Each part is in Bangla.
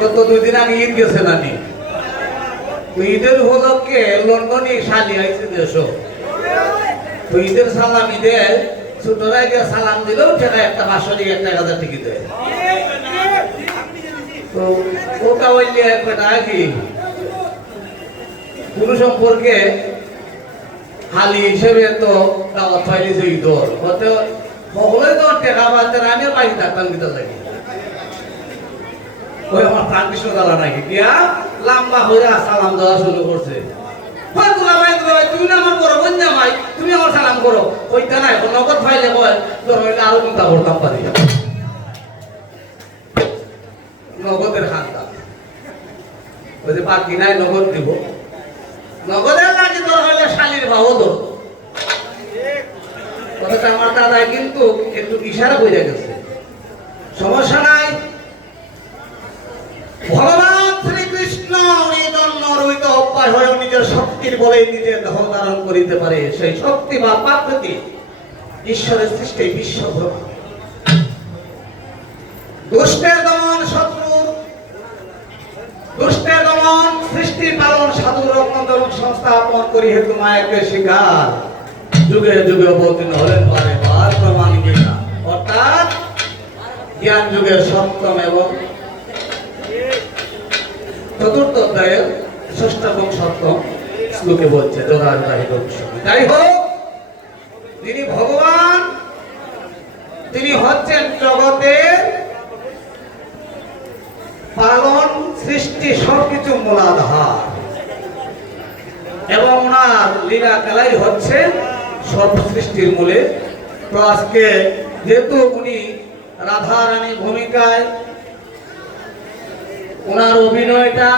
গত 2 দিন আগে ঈদ গেছে নানি, ঈদের উপলক্ষে লন্ডনে শালি আইছে দেশ, তো ঈদের সালামি দেয়, ছোটরা গিয়ে সালাম দিলেও টাকা একটা 500 দিয়ে 1000 টিকিট দেয়। তো ওটা বললে একটা কি কোন সম্পর্কে হালি হিসেবে তো দাওয়াত পাইলি যে ঈদর হতে সকলে তো টাকা পাতে আমি পাইনি থাকতাম ভিতর লাগে। ওই আমার প্রাণ কৃষ্ণ দালা নাকি গিয়া লম্বা হয়ে সালাম দেওয়া শুরু করছে। তুমি না আমার বড় বোন জামাই, তুমি আমার সালাম করো। ওইটা নাই নগদ ফাইলে কয় তোর হইলে আরো চিন্তা করতাম পারি। নগদের খাতা ওই যে বাকি নাই নগদ দিব, নগদের লাগে তোর হইলে শালির ভাও তোর। আমার দাদাই কিন্তু একটু ইশারা করে গেছে, সমস্যা নাই। ভগবান শ্রীকৃষ্ণ জন্মরহিত অভ্যাস হয়ে নিজের শক্তির বলে নিজের দেহ ধারণ করিতে পারে। সেই শক্তি বা প্রাকৃতিক ঈশ্বরের সৃষ্টি বিশ্বব্রহ্ম। দুষ্টের দমন শত্রুর, দুষ্টের দমন সৃষ্টি পালন সাধু রত্নদরণ সংস্থাপন করি হেতু মায়াকে শিকার যুগে যুগে অবতীর্ণ হলেন বারে বার প্রমাণ গীতা, অর্থাৎ জ্ঞান যুগের সপ্তম এবং চতুর্থ অধ্যায়ের ষষ্ঠ এবং সপ্তম শ্লোকে বলছে যাই হোক, তিনি ভগবান, তিনি হচ্ছেন জগতের পালন সৃষ্টি সবকিছু মূলাধার এবং ওনার লীলা খেলাই হচ্ছে সর্বসৃষ্টির মূলে। তো আজকে যেহেতু উনি রাধা রানী ভূমিকায় ওনার অভিনয়টা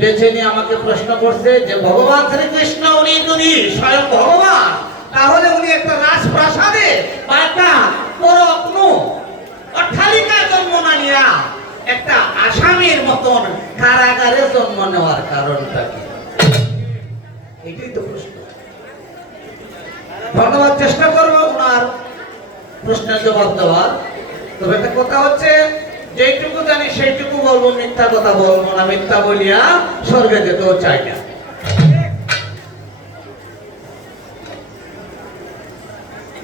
বেছে নিয়ে আমাকে প্রশ্ন করছে যে ভগবান শ্রীকৃষ্ণ উনি যদি স্বয়ং ভগবান, তাহলে উনি একটা রাজপ্রাসাদে বা একটা বড় অট্টালিকায় জন্ম না নিয়া একটা আসামির মতন কারাগারে জন্ম নেওয়ার কারণটা কি? এটাই তো প্রশ্ন। ধন্যবাদ, চেষ্টা করবো ওনার প্রশ্নের জবাব দেওয়ার। তবে একটা কথা হচ্ছে, যেটুকু জানি সেইটুকু বলবো, মিথ্যা কথা বলবো না। মিথ্যা বলিয়া স্বর্গে যেতেও চাই না।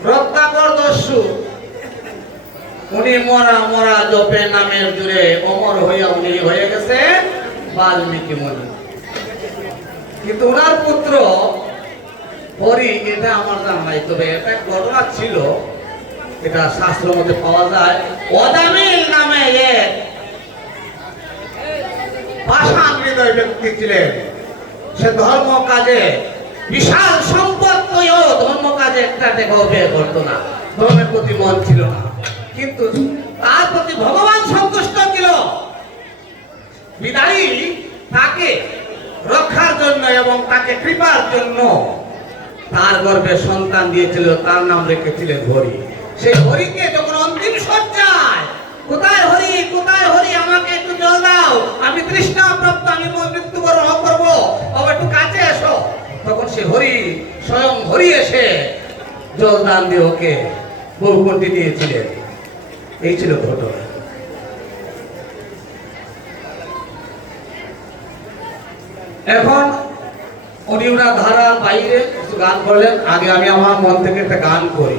রত্নাকর দস্যু উনি মরা মরা জপে নামের জুড়ে অমর হইয়া উনি হয়ে গেছে বাল্মীকি মুনি। কিন্তু ওনার পুত্র হরি, এটা আমার জানা নাই, তবে এটা ঘটনা ছিল, এটা শাস্ত্র মধ্যে পাওয়া যায়। অজামিল নামে এক পাষাণ হৃদয় ব্যক্তি ছিলেন। সে ধর্ম কাজে বিশাল সম্পদ পেয়েও ধর্ম কাজে একটা টাকাও ব্যয় করতো না, ধর্মের প্রতি মন ছিল না। কিন্তু তার প্রতি ভগবান সন্তুষ্ট ছিল বিদায়ী তাকে রক্ষার জন্য এবং তাকে কৃপার জন্য তার গর্ভে সন্তান দিয়েছিল, তার নাম রেখেছিলেন হরি। সেই হরিকে যখন অন্তিম সজ্জায়, কোথায় হরি, কোথায় হরি, আমাকে একটু জল দাও, আমি তৃষ্ণাপ্রাপ্ত, আমি মৃত্যুবরণ করবো, বাবা একটু কাছে এসো। তখন সে হরি, স্বয়ং হরি এসে জল দান দিয়ে ওকে বহুকণ্ঠী দিয়েছিলেন। এই ছিল ঘটনা। এখন উনি ওনার ধারার বাইরে কিছু গান করলেন। আগে আমি আমার মন থেকে একটা গান করি।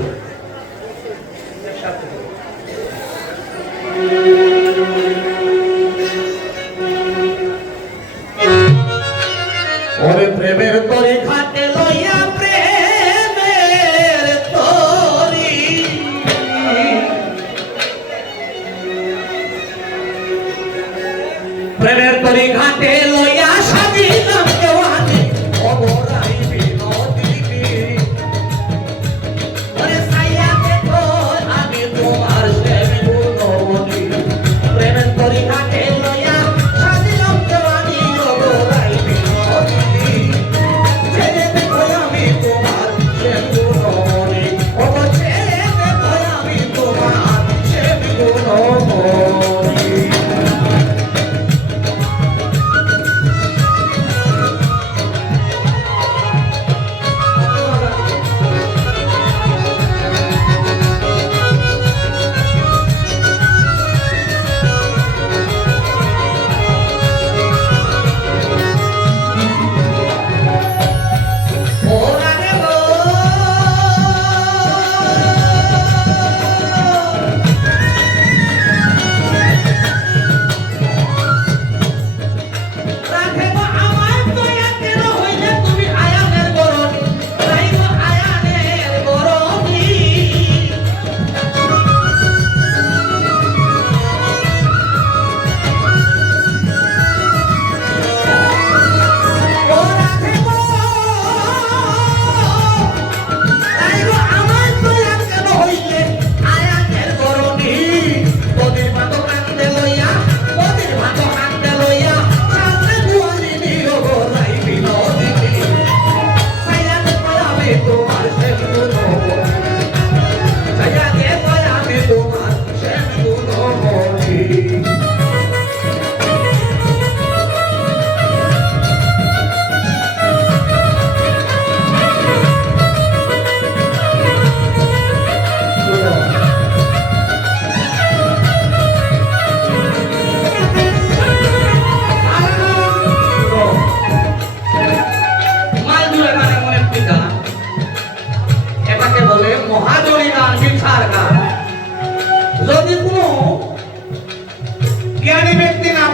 ওরে প্রেমের তরি ঘাটে লইয়া, প্রেমের তরি, প্রেমের তরি ঘাটে লইয়া সাজিলাম দেওয়ানে অবরাই বিনোদিনী। ওরে সাইয়া দেখো আমি তোমার প্রেম গুণবতী, প্রেমের তরি ঘাটে লইয়া সাজিলাম দেওয়ানি অবরাই বিনোদিনী। ছেড়ে দেখো আমি তোমার প্রেম গুণবতী, ওগো ছেড়ে দেখো আমি তোমার প্রেম গুণবতী।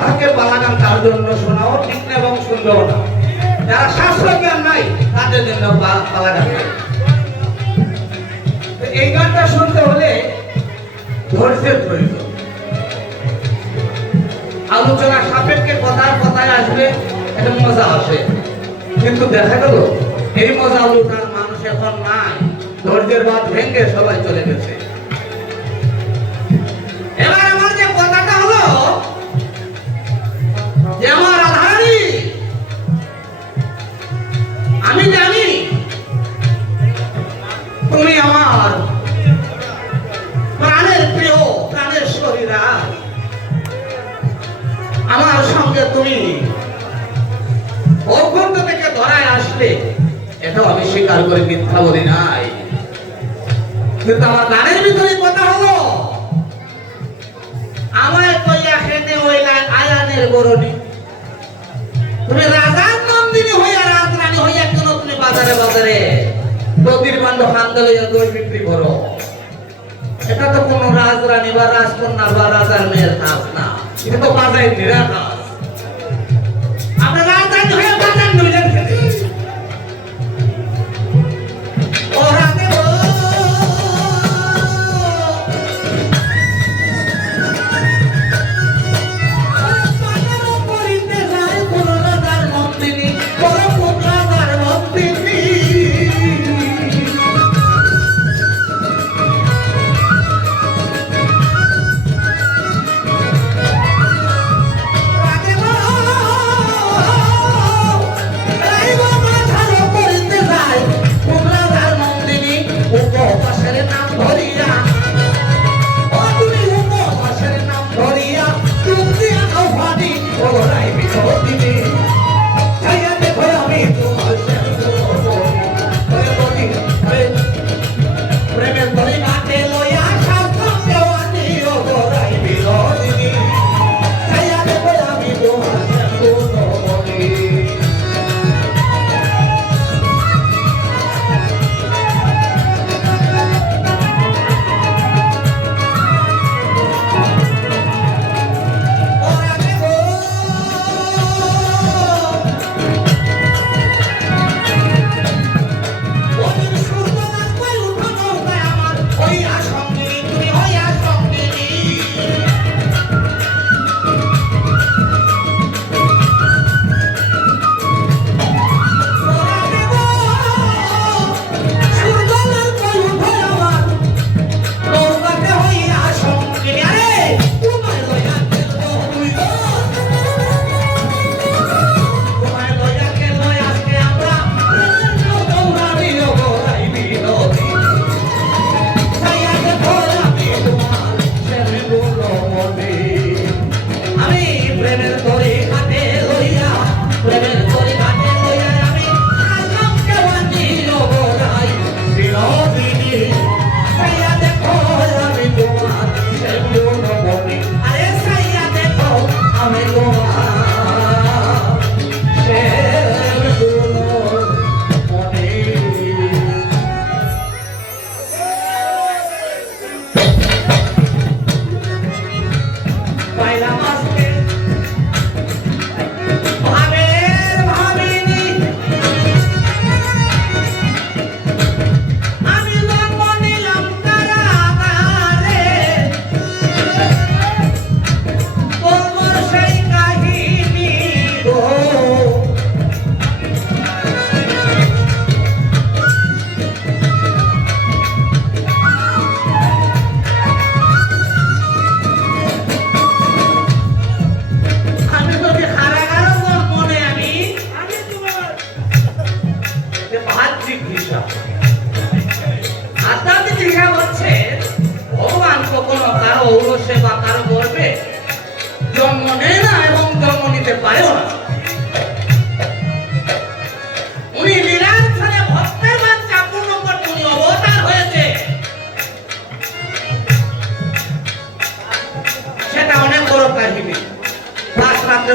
থাকে বালাগান তার জন্য শোনাও ঠিক না এবং শুনবেও না। যারা শাস্ত্র জ্ঞান নাই তাদের জন্য বালাগান নাই। এই গানটা শুনতে হলে ধৈর্যের প্রয়োজন। আলোচনা সাপেক্ষে কথার কথায় আসবে, একটা মজা আসে, কিন্তু দেখা গেল এই মজা লুটার মানুষ এখন নাই। ধৈর্যের বাদ ভেঙে সবাই চলে গেছে। এবার আমার যে কথাটা হলো যে আমার রাধারানী, আমি জানি তুমি আমার প্রাণের প্রিয়, প্রাণের শরীরা, আমার সঙ্গে তুমি অভ্যন্ত থেকে ধরায় আসলে, এটাও আমি স্বীকার করে মিথ্যা বলি নাই। কিন্তু আমার গানের ভিতরে কথা হলো আমায় কইয়া খেতে হইলা আয়ানের গরণী, তুমি রাজার নন্দিনী হইয়া রাজরানী হইয়া কেন তুমি বাজারে বাজারে নদীর বান্ধ হান্দে লইয়া দই বিক্রি করো? এটা তো কোনো রাজরানী বা রাজকন্যা বা রাজার মেয়ের কাজ না, এটা তো বাজারে নিরাকাজ। আমরা রাজরানী হয়ে বাজার নইলেন খেতে ও রাতে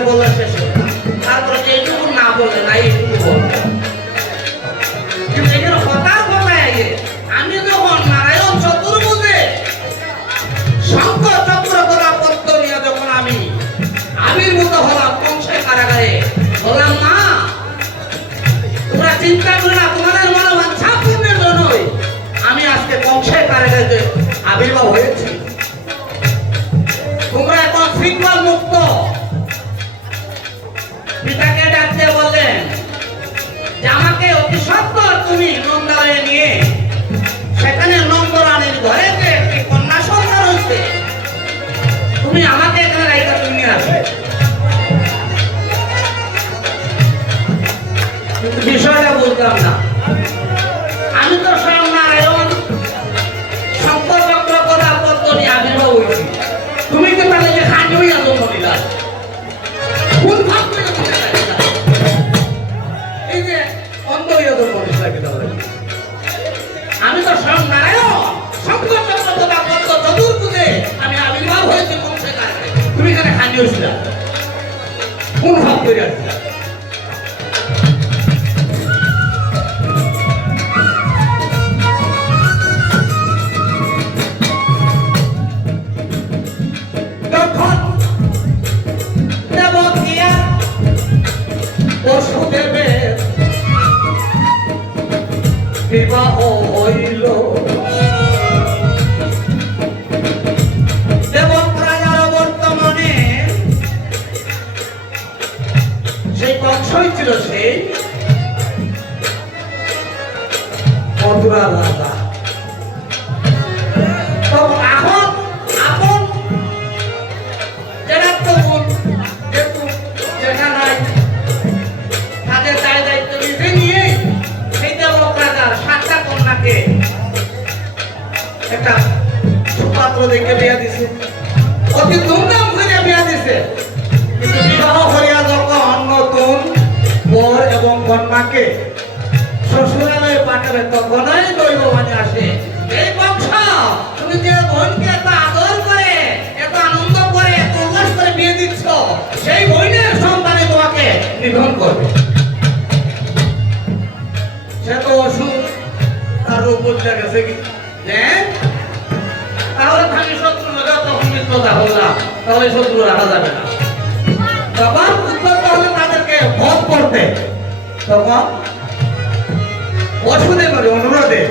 বলা শেষ হলো, তারপরে এইটুকু না বলে না এইটুকু বলবে। কিন্তু এখানে হঠাৎ কথায় আমি যখন নারায়ণ চতুর্ভুজে শঙ্খ চক্র করা পত্র নিয়ে যখন আমি আবির্ভূত তুমি নন্দালয়ে নিয়ে সেখানে নন্দরানীর ঘরে যে একটি কন্যা সন্তান হচ্ছে, তুমি আমাকে এখানে রাইখা তুমি নিয়ে আসবে। কিন্তু বিষয়টা বুঝলাম না। আমি তো স্বয়ং নারায়ণ শঙ্কর চক্র কথা পদ্ম নিয়ে আবির্ভাব হয়েছি, তুমি তো তাহলে যে খানি হইয়া জন্ম দিলা। কোন ভাব করে জন্ম দিলা? এই যে অন্ধ হইয়া জন্ম দিলা কি তাহলে? আমি তো স্বয়ং নারায়ণ শঙ্কর চক্র কথা পদ্ম চতুর্ভুজে আমি আবির্ভাব হয়েছি বংশে কারণে, তুমি এখানে খানি হয়েছিলা। কোন ভাব করে আসছিলা? বিবাহ হইল দেবক রাজার বর্তমানে সেই কংসই ছিল সেই মথুরা রাজা। তো এখন আপন যেটা তখন যেহেতু যেটা নাই তাদের দায় দায়িত্ব নিজে নিয়ে সেই দেবক রাজার 7টা কন্যাকে একটা সুপাত্র দেখে বিয়া দিছে, অতি ধুমধাম করে বিয়া দিছে। কিন্তু বিবাহ করিয়া যখন নতুন বর এবং কন্যাকে শ্বশুরালয়ে পাঠাবে তখনই দৈববাণী আসে, এই বংশ তুমি যে বোনকে এত আদর করে এত আনন্দ করে এত উল্লাস করে বিয়ে দিচ্ছ, সেই বোনের সন্তানে তোমাকে নিধন করবে। সে তো অসুখ তার রূপ বদলে গেছে কি, তাহলে আমি শত্রু তখন মিত্রতা হলাম, তাহলে শত্রু রাখা যাবে না। তখন উত্তর তাহলে তাদেরকে বধ করতে, তখন বসুদেবের অনুরোধে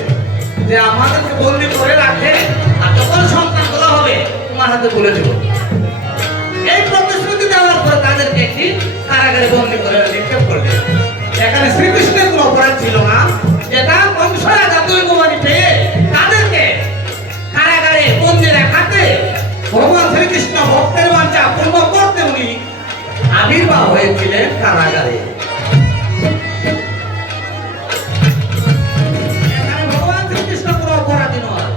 যে আমাদেরকে বন্দি করে রাখে আর যখন সন্তান তোলা হবে তোমার হাতে তুলে দেব, এই প্রতিশ্রুতি দেওয়ার পর তাদেরকে একটি কারাগারে বন্দি করে নিক্ষেপ করবে। এখানে শ্রীকৃষ্ণের কোনো অপরাধ ছিল না, যেটা কংস রাজা দৈববাণী পেয়ে তাদেরকে কারাগারে বন্দি রাখাতে ভগবান শ্রীকৃষ্ণ ভক্তের বাঞ্ছা পূর্ণ করতে উনি আবির্ভাব হয়েছিলেন কারাগারে। এখানে ভগবান শ্রীকৃষ্ণ কোনো অপরাধী নয়।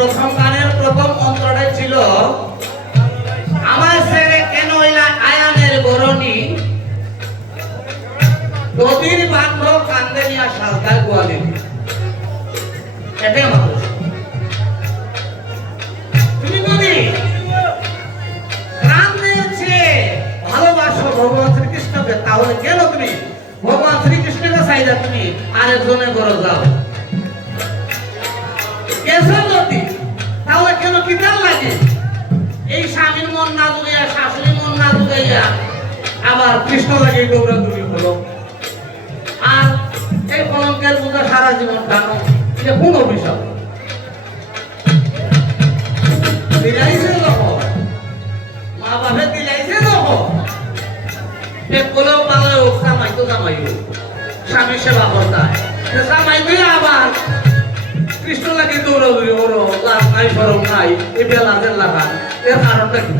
প্রথম গানের প্রথম অন্তরটাই ছিল, আমার ছেলে কেন হইলা আয়ানের বরণী, নদীর বান্ধব কান্দে নিয়া সালতার গোয়ালি। এটাই মানুষ। তুমি যদি প্রাণ দিয়েছে ভালোবাসো ভগবান শ্রীকৃষ্ণকে, তাহলে কেন তুমি ভগবান শ্রীকৃষ্ণকে চাইলে তুমি আরেকজনের ঘরে যাও? তাহলে কেন কি তার লাগে? এই স্বামীর মন না জুড়িয়া শাশুড়ির মন না জুড়াইয়া আবার কৃষ্ণ লাগে দৌড়াদৌড়ি হলো। আর এই কলঙ্কের বোঝা সারা জীবন টানো, যে কোন অভিশাপ দিলাইছে যখন মা বাপে দিলাইছে যখন পেট কলেও পারলে হোক জামাই তো জামাই হোক স্বামী সেবা করতায় জামাই তুই আবার কৃষ্ণ লাগে দৌড়াদৌড়ি করো, লাভ নাই সরম নাই, এই বেলাদের লাগান, এর কারণটা কি?